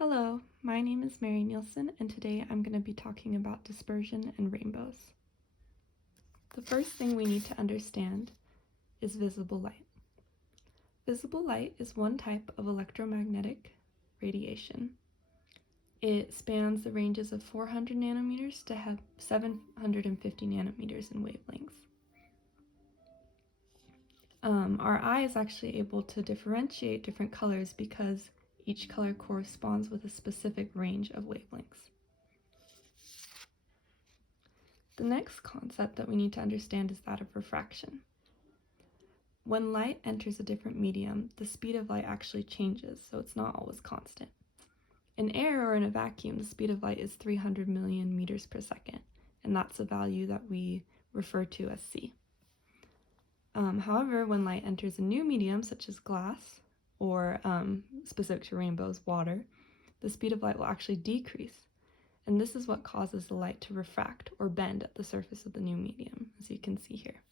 Hello, my name is Mary NIELSON, and today I'm going to be talking about dispersion and rainbows. The first thing we need to understand is visible light. Visible light is one type of electromagnetic radiation. It spans the ranges of 400 nanometers to 750 nanometers in wavelengths. Our eye is actually able to differentiate different colors because each color corresponds with a specific range of wavelengths. The next concept that we need to understand is that of refraction. When light enters a different medium, the speed of light actually changes, so it's not always constant. In air or in a vacuum, the speed of light is 300 million meters per second, and that's a value that we refer to as c. However, when light enters a new medium, such as glass, or specific to rainbows, water, the speed of light will actually decrease. And this is what causes the light to refract or bend at the surface of the new medium, as you can see here.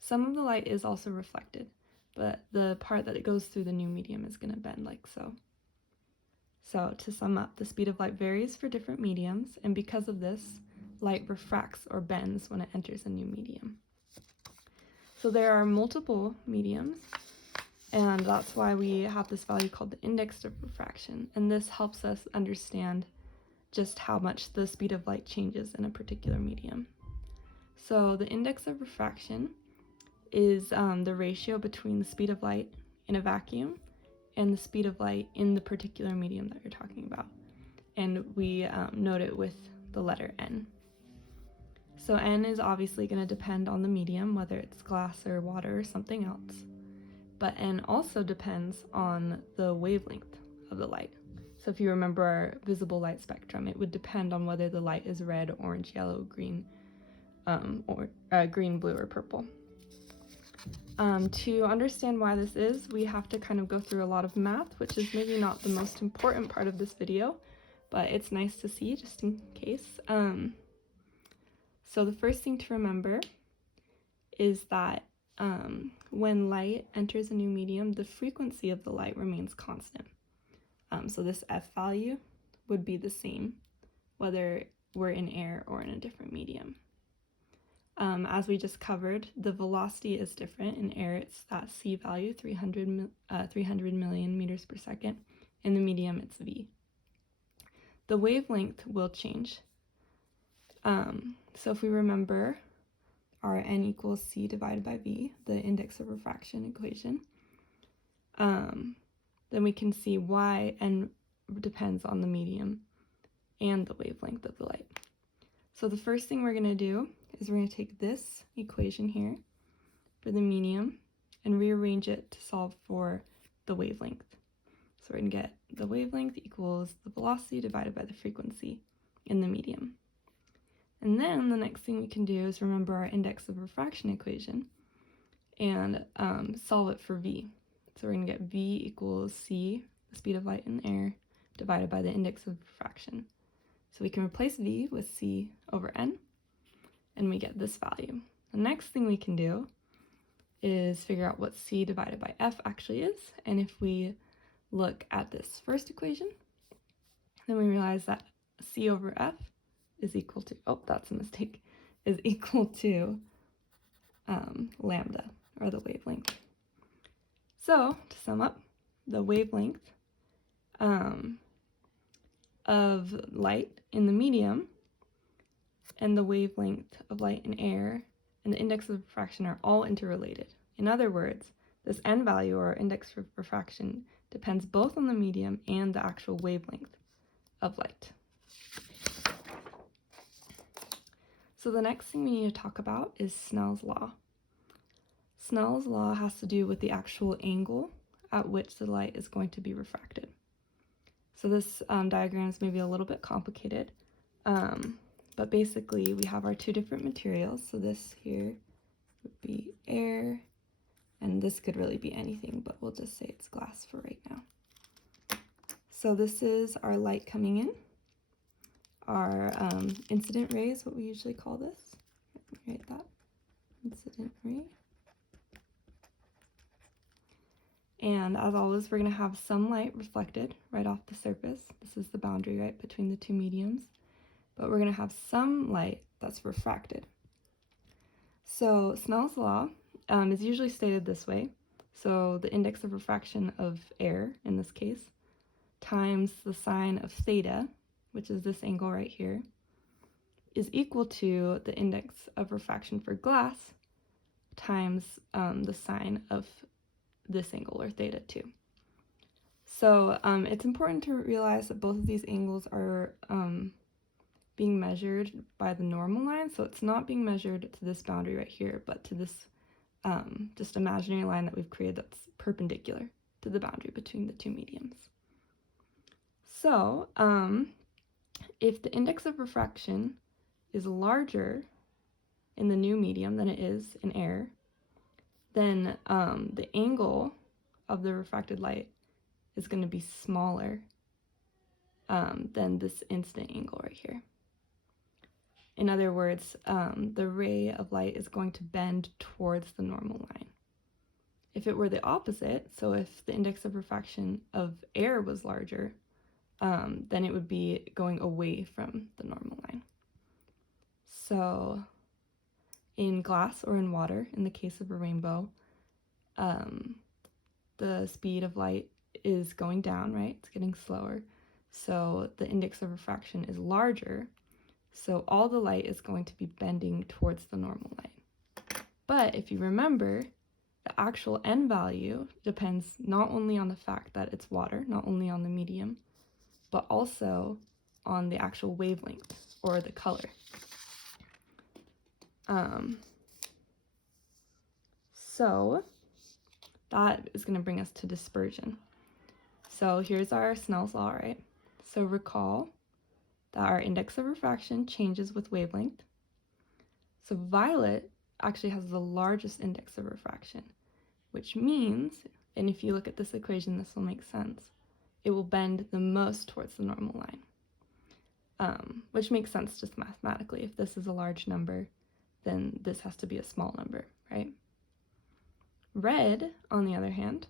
Some of the light is also reflected, but the part that it goes through the new medium is going to bend like so. So to sum up, the speed of light varies for different mediums, and because of this, light refracts or bends when it enters a new medium. So there are multiple mediums, and that's why we have this value called the index of refraction, and this helps us understand just how much the speed of light changes in a particular medium. So the index of refraction is the ratio between the speed of light in a vacuum and the speed of light in the particular medium that you're talking about. And we note it with the letter n. So n is obviously going to depend on the medium, whether it's glass or water or something else. But n also depends on the wavelength of the light. So if you remember our visible light spectrum, it would depend on whether the light is red, orange, yellow, green, green, blue, or purple. To understand why this is, we have to kind of go through a lot of math, which is maybe not the most important part of this video, but it's nice to see just in case. So the first thing to remember is that when light enters a new medium, the frequency of the light remains constant. So this f value would be the same whether we're in air or in a different medium. As we just covered, the velocity is different. In air, it's that c value, 300 million meters per second. In the medium, it's v. The wavelength will change. So if we remember our n equals c divided by v, the index of refraction equation, then we can see why n depends on the medium and the wavelength of the light. So the first thing we're going to do is we're going to take this equation here for the medium and rearrange it to solve for the wavelength. So we're going to get the wavelength equals the velocity divided by the frequency in the medium. And then the next thing we can do is remember our index of refraction equation and solve it for v. So we're going to get v equals c, the speed of light in air, divided by the index of refraction. So we can replace v with c over n, and we get this value. The next thing we can do is figure out what c divided by f actually is, and if we look at this first equation, then we realize that c over f is equal to, oh, that's a mistake, is equal to lambda, or the wavelength. So, to sum up, the wavelength of light in the medium and the wavelength of light in air and the index of refraction are all interrelated. In other words, this n value, or index of refraction, depends both on the medium and the actual wavelength of light. So the next thing we need to talk about is Snell's law. Snell's law has to do with the actual angle at which the light is going to be refracted. So this diagram is maybe a little bit complicated, but basically we have our two different materials. So this here would be air, and this could really be anything, but we'll just say it's glass for right now. So this is our light coming in, our incident ray is what we usually call this. Let me write that, incident ray. And as always, we're going to have some light reflected right off the surface. This is the boundary, right, between the two mediums. But we're going to have some light that's refracted. So Snell's law is usually stated this way. So the index of refraction of air, in this case, times the sine of theta, which is this angle right here, is equal to the index of refraction for glass times the sine of this angle, or theta 2. So it's important to realize that both of these angles are being measured by the normal line. So it's not being measured to this boundary right here, but to this just imaginary line that we've created that's perpendicular to the boundary between the two mediums. So if the index of refraction is larger in the new medium than it is in air, then the angle of the refracted light is going to be smaller than this incident angle right here. In other words, the ray of light is going to bend towards the normal line. If it were the opposite, so if the index of refraction of air was larger, then it would be going away from the normal line. So in glass or in water, in the case of a rainbow, the speed of light is going down, right? It's getting slower. So the index of refraction is larger. So all the light is going to be bending towards the normal line. But if you remember, the actual n value depends not only on the fact that it's water, not only on the medium, but also on the actual wavelength or the color. So that is going to bring us to dispersion. So here's our Snell's law, right? So recall that our index of refraction changes with wavelength. So violet actually has the largest index of refraction, which means, and if you look at this equation, this will make sense, it will bend the most towards the normal line, which makes sense just mathematically. If this is a large number, then this has to be a small number, right? Red, on the other hand,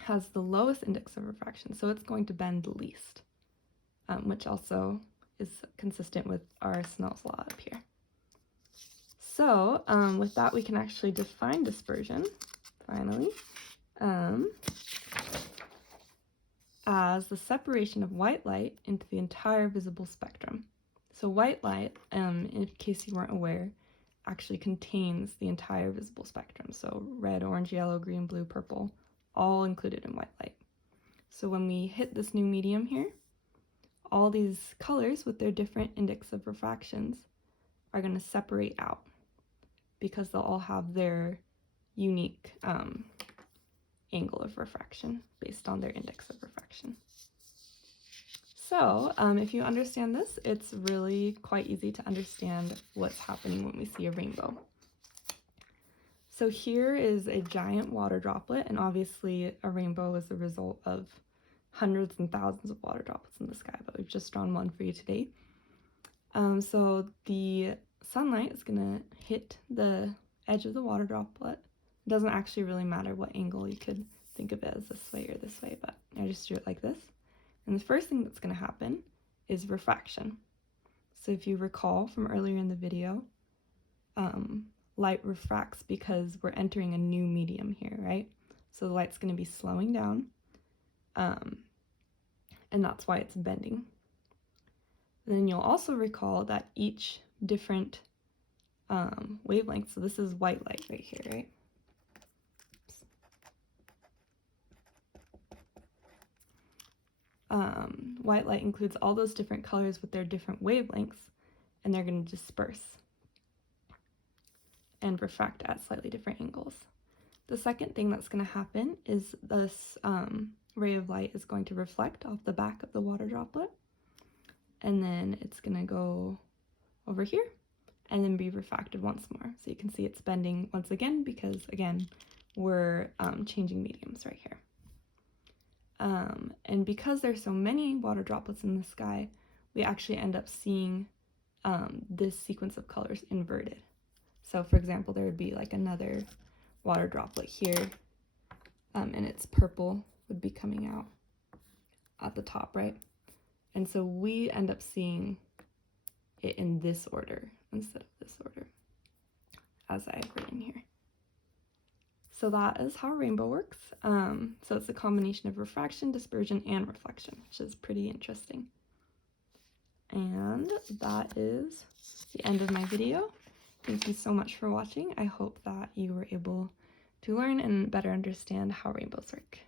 has the lowest index of refraction, so it's going to bend the least, which also is consistent with our Snell's law up here. So with that, we can actually define dispersion, finally, as the separation of white light into the entire visible spectrum. So white light, in case you weren't aware, actually contains the entire visible spectrum. So red, orange, yellow, green, blue, purple, all included in white light. So when we hit this new medium here, all these colors with their different index of refractions are going to separate out because they'll all have their unique angle of refraction based on their index of refraction. So if you understand this, it's really quite easy to understand what's happening when we see a rainbow. So here is a giant water droplet, and obviously a rainbow is the result of hundreds and thousands of water droplets in the sky, but we've just drawn one for you today. So the sunlight is going to hit the edge of the water droplet. It doesn't actually really matter what angle. You could think of it as this way or this way, but I just drew it like this. And the first thing that's going to happen is refraction. So if you recall from earlier in the video, light refracts because we're entering a new medium here, right? So the light's going to be slowing down, and that's why it's bending. Then you'll also recall that each different wavelength, so this is white light right here, right? White light includes all those different colors with their different wavelengths, and they're going to disperse and refract at slightly different angles. The second thing that's going to happen is this ray of light is going to reflect off the back of the water droplet, and then it's going to go over here and then be refracted once more. So you can see it's bending once again because, again, we're changing mediums right here. And because there's so many water droplets in the sky, we actually end up seeing this sequence of colors inverted. So for example, there would be like another water droplet here, and its purple would be coming out at the top, right? And so we end up seeing it in this order instead of this order, as I have written here. So that is how a rainbow works. So it's a combination of refraction, dispersion, and reflection, which is pretty interesting. And that is the end of my video. Thank you so much for watching. I hope that you were able to learn and better understand how rainbows work.